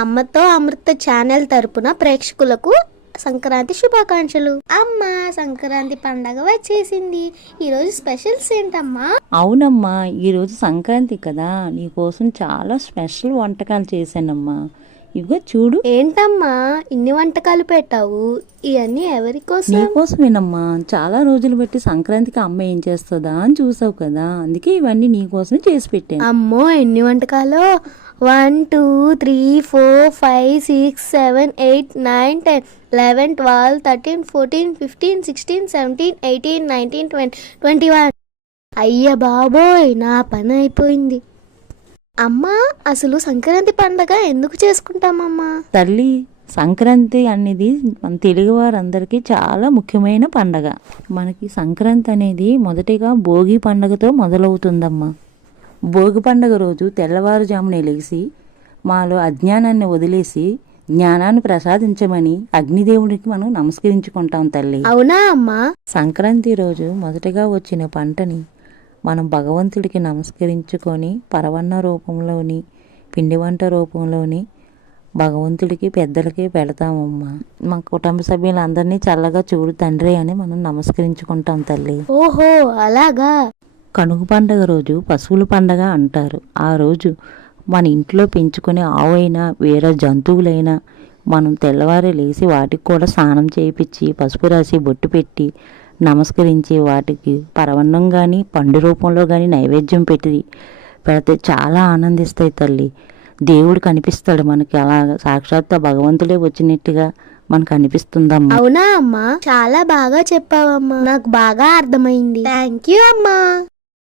అమ్మతో అమృత ఛానల్ తరపున ప్రేక్షకులకు సంక్రాంతి శుభాకాంక్షలు. అమ్మా, సంక్రాంతి పండగ వచ్చేసింది. ఈరోజు స్పెషల్స్ ఏంటమ్మా? అవునమ్మా, ఈరోజు సంక్రాంతి కదా, నీకోసం చాలా స్పెషల్ వంటకాలు చేశానమ్మా. ఇదిగో చూడు. ఏంటమ్మా ఇన్ని వంటకాలు పెట్టావు? ఇవన్నీ ఎవరి కోసం? నీకోసమేనమ్మా. చాలా రోజులు బట్టి సంక్రాంతికి అమ్మ ఏం చేస్తుందా అని చూసావు కదా, అందుకే ఇవన్నీ నీకోసం చేసి పెట్టాను. అమ్మో, ఎన్ని వంటకాలు! 1 2 3 4 5 6 7 8 9 10 11 12 13 14 15 16 17 18 19 20 21. అయ్య బాబోయ్, నా పని అయిపోయింది. అమ్మా, అసలు సంక్రాంతి పండగ ఎందుకు చేసుకుంటామమ్మా? తల్లి, సంక్రాంతి అనేది మన తెలుగు వారందరికీ చాలా ముఖ్యమైన పండగ. మనకి సంక్రాంతి అనేది మొదటిగా భోగి పండగతో మొదలవుతుందమ్మా. భోగి పండుగ రోజు తెల్లవారుజామున లేచి మాలో అజ్ఞానాన్ని వదిలేసి జ్ఞానాన్ని ప్రసాదించమని అగ్నిదేవుడికి మనం నమస్కరించుకుంటాం తల్లి. అవునా అమ్మా? సంక్రాంతి రోజు మొదటగా వచ్చిన పంటని మనం భగవంతుడికి నమస్కరించుకొని పరవన్న రూపంలోని పిండి వంట రూపంలోని భగవంతుడికి పెద్దలకి పెడతామమ్మా. మా కుటుంబ సభ్యులందరినీ చల్లగా చూడు తండ్రి అని మనం నమస్కరించుకుంటాం తల్లి. ఓహో, అలాగా. కనుగ పండగ రోజు పశువుల పండగ అంటారు. ఆ రోజు మన ఇంట్లో పెంచుకునే ఆవైనా వేరే జంతువులైనా మనం తెల్లవారి లేచి వాటికి కూడా స్నానం చేయించి పసుపు రాసి బొట్టు పెట్టి నమస్కరించి వాటికి పరవన్నం కానీ పండు రూపంలో కానీ నైవేద్యం పెడితే చాలా ఆనందిస్తాయి తల్లి. దేవుడు కనిపిస్తాడు మనకి, అలా సాక్షాత్ భగవంతుడే వచ్చినట్టుగా మనకు అనిపిస్తుందమ్మా. అవునా అమ్మా? చాలా బాగా చెప్పావమ్మా, నాకు బాగా అర్థమైంది. థ్యాంక్ యూ అమ్మా.